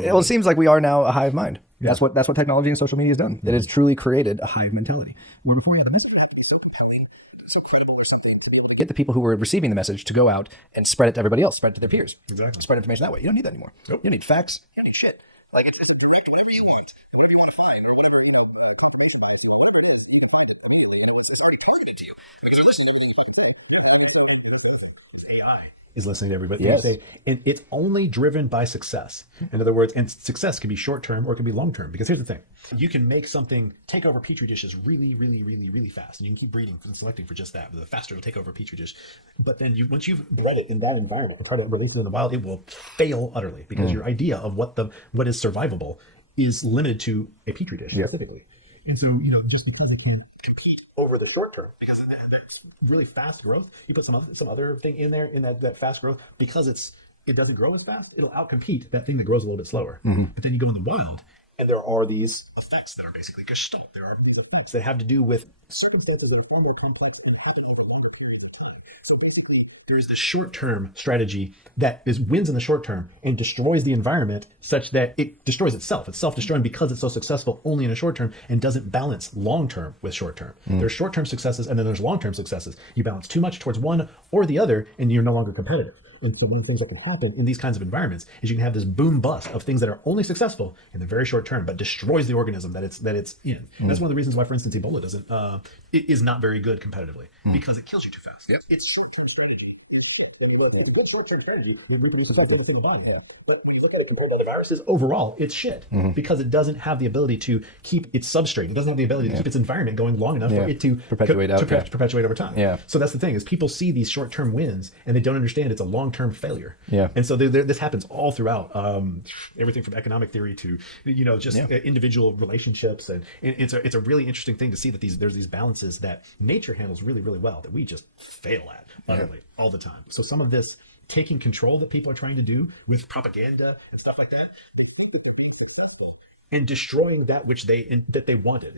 Well, it seems like we are now a hive mind. Yeah. That's what technology and social media has done. Mm-hmm. It has truly created a hive mentality. Where before you had the message, you had to be so compelling, so credible, or something. Get the people who were receiving the message to go out and spread it to everybody else, spread it to their peers. Exactly. Spread information that way. You don't need that anymore. Nope. You don't need facts. You don't need shit. Like, it's just whatever you want, whatever you want to find, or whatever you want. It's already targeted to you because you're listening to everything. Is listening to everybody. Yes. And it's only driven by success. In other words, and success can be short term or it can be long term. Because here's the thing: you can make something take over petri dishes really, really, really, really fast, and you can keep breeding and selecting for just that. The faster it'll take over a petri dish. But then once you've bred it in that environment and try to release it in the wild, it will fail utterly because your idea of what is survivable is limited to a petri dish specifically. And so, just because it can compete over the short term, because in that really fast growth, you put some other thing in there in that fast growth, because it doesn't grow as fast, it'll outcompete that thing that grows a little bit slower. Mm-hmm. But then you go in the wild, and there are these effects that are basically gestalt. There are these effects that have to do with circumstances. There's the short-term strategy that wins in the short term and destroys the environment such that it destroys itself. It's self-destroying because it's so successful only in a short term and doesn't balance long-term with short-term. There's short-term successes and then there's long-term successes. You balance too much towards one or the other and you're no longer competitive. And so one of the things that can happen in these kinds of environments is you can have this boom bust of things that are only successful in the very short term, but destroys the organism that it's in. That's one of the reasons why, for instance, Ebola is not very good competitively because it kills you too fast. Yep. It's short-term strategy. Viruses overall, it's shit because it doesn't have the ability to keep its substrate. It doesn't have the ability to keep its environment going long enough for it to perpetuate over time. Yeah. So that's the thing is people see these short-term wins and they don't understand it's a long-term failure. Yeah. And so this happens all throughout everything from economic theory to individual relationships, and it's a really interesting thing to see that there's these balances that nature handles really, really well that we just fail at utterly all the time. So some of this taking control that people are trying to do with propaganda and stuff like that, they think that they're being successful and destroying that which they wanted.